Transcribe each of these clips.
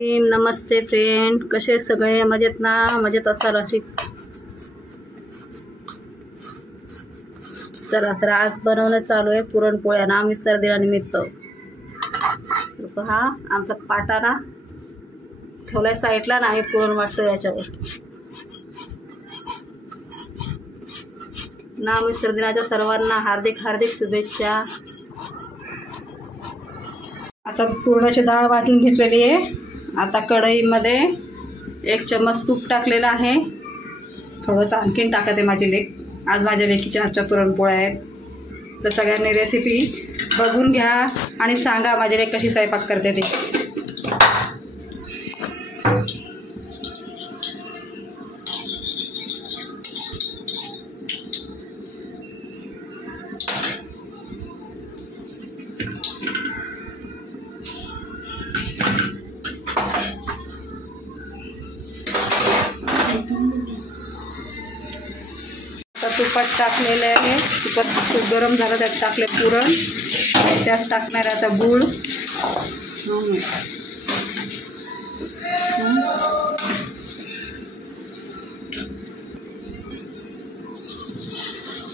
नमस्ते friend, कसे सगळे मजेत ना? मजेत असाल अशी. चला तर आज बनवणं चालू आहे पुरणपोळ्या ना मिस्टर दिनानिमित्त. पहा आमचा पाटा ना ठेवलाय साईडला ना, हे पुरण वाटतं याच्यावर ना. मिस्टर दिनाच्या सर्वांना हार्दिक हार्दिक शुभेच्छा. आता पुरणाची डाळ वाटून घेतलेली आहे. आता कढईमध्ये 1 चम्मच तूप टाकलेलं आहे. थोडंसं आणखीन टाकत आहे माझी लेक. आज माझ्या लेकीच्या हातच्या पुरणपोळ्या आहेत. तर सगळ्यांनी रेसिपी बघून घ्या आणि सांगा माझी लेक कशी स्वयंपाक करते ते. आता तुपात टाकलेलं आहे. तुपात खूप गरम झालं, त्यात टाकले पुरण. त्यात टाकणार आता गूळ.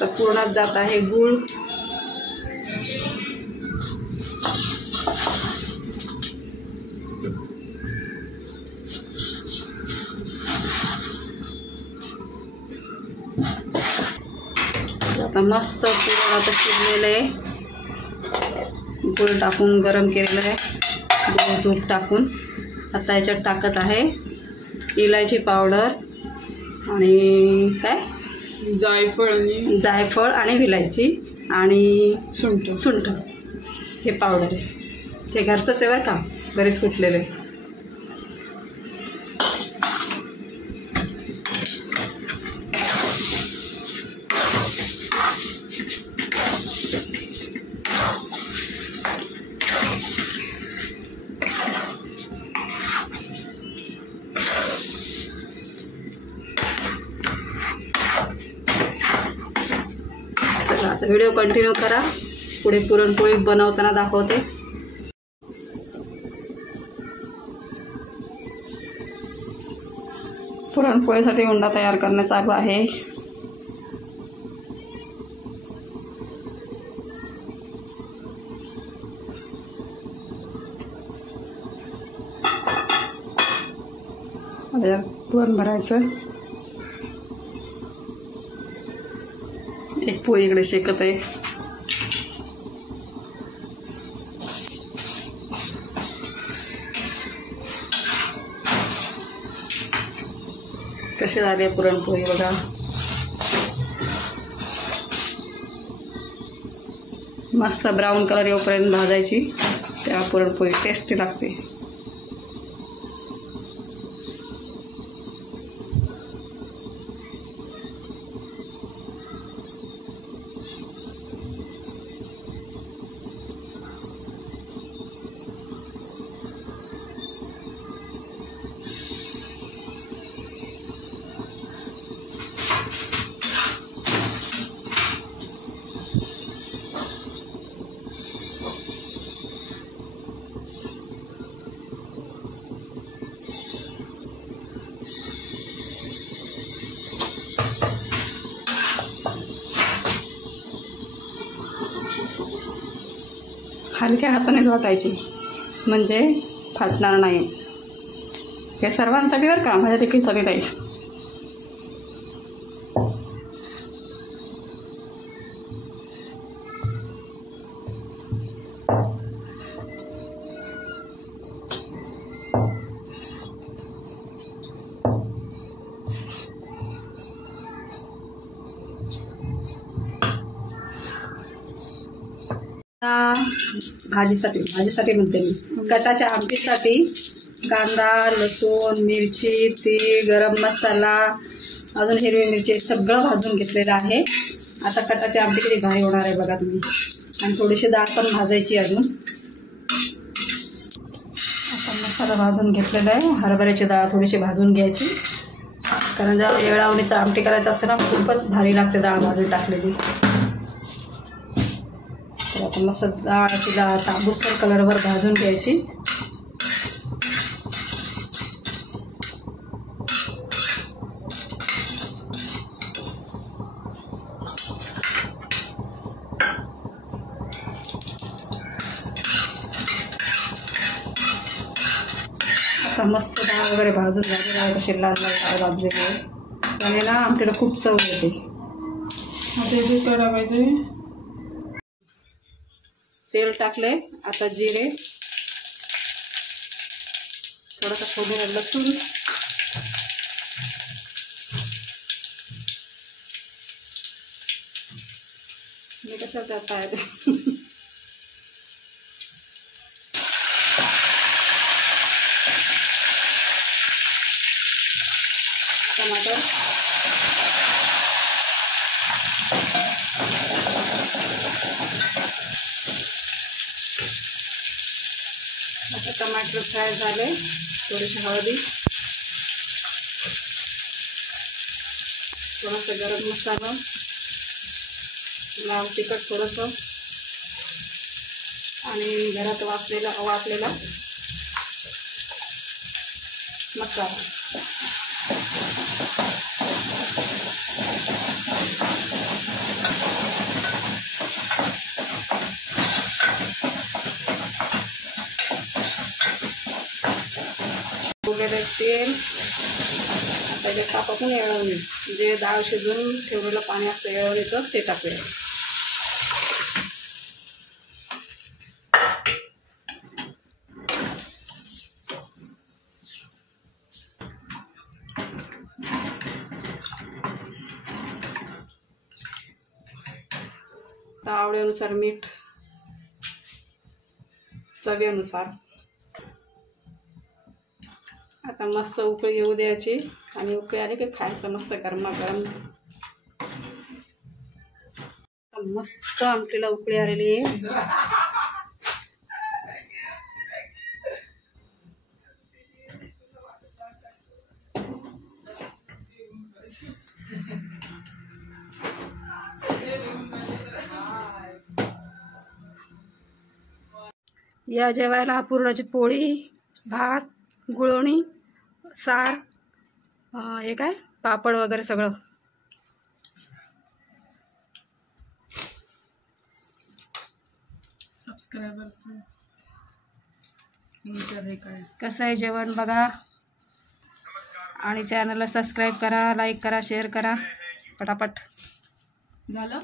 तर पुरणात जात आहे गूळ. आता मस्त पुरण आता शिजलेलं आहे. गूळ टाकून गरम केलेलं आहे. गूळ तूप टाकून आता याच्यात टाकत आहे इलायची पावडर आणि काय जायफळ आणि विलायची आणि सुंठ हे पावडर आहे. ते घरचंच आहे बरं का, घरीच कुटलेलं आहे. आता व्हिडिओ कंटिन्यू करा, पुढे पुरणपोळी बनवताना दाखवते. पुरणपोळीसाठी उंडा तयार करणे चालू आहे. पुरण भरायचं. एक पोळी इकडे शेकत आहे. कशी झाली पुरणपोळी बघा. मस्त ब्राऊन कलर येऊपर्यंत भाजायची, तेव्हा पुरणपोळी टेस्टी लागते. हलक्या हातानेच वाटायची म्हणजे फाटणार नाही. हे सर्वांसाठी बरं का, माझ्या देखील नाही. भाजीसाठी म्हणते मी. कटाच्या आमटीसाठी कांदा, लसूण, मिरची, तीळ, गरम मसाला, अजून हिरवी मिरची सगळं भाजून घेतलेलं आहे. आता कटाची आमटी किती भारी होणार आहे बघा तुम्ही. आणि थोडीशी डाळ पण भाजायची अजून. आता मसाला भाजून घेतलेला आहे. हरभऱ्याची डाळ थोडीशी भाजून घ्यायची, कारण जेव्हा येळावणीचं आमटी करायचं असतं ना, खूपच भारी लागते डाळ भाजून टाकलेली. तर आता मस्त डाळ तांबूसर कलरवर भाजून घ्यायची. आता मस्त डाळ वगैरे भाजून झालेली आहे, कशी लाल लाल डाळ भाजलेली आहे. त्याने ना आमच्याला खूप चव येते. त्याचे टाकायचे, तेल टाकले. आता जिरे, थोडासा फोडणीला लसूण, मी कशात आता आहे टमाटर, आता टमाटर फ्राय झाले. थोडीशी हळदी, थोडासा गरम मसाला, लाल तिखट थोडंसं, आणि घरात वापलेला मसाला. तेल त्याच्यात टाकून येळवणी, जे डाळ शिजवून ठेवलेलं पाणी असतं येळवणीचं ते टाकूया. आवडीनुसार मीठ, चवीनुसार. आता मस्त उकळी येऊ द्यायची, आणि उकळी आली की खायचं मस्त गरमागरम. मस्त आमटीला उकळी आलेली आहे. या जेवायला पुरणाची पोळी, भात, गुळवणी, सार, हे काय पापड वगैरे सगळं. सबस्क्रायबर्स कसं आहे जेवण बघा, आणि चॅनलला सबस्क्राईब करा, लाईक करा, शेअर करा पटापट. झालं.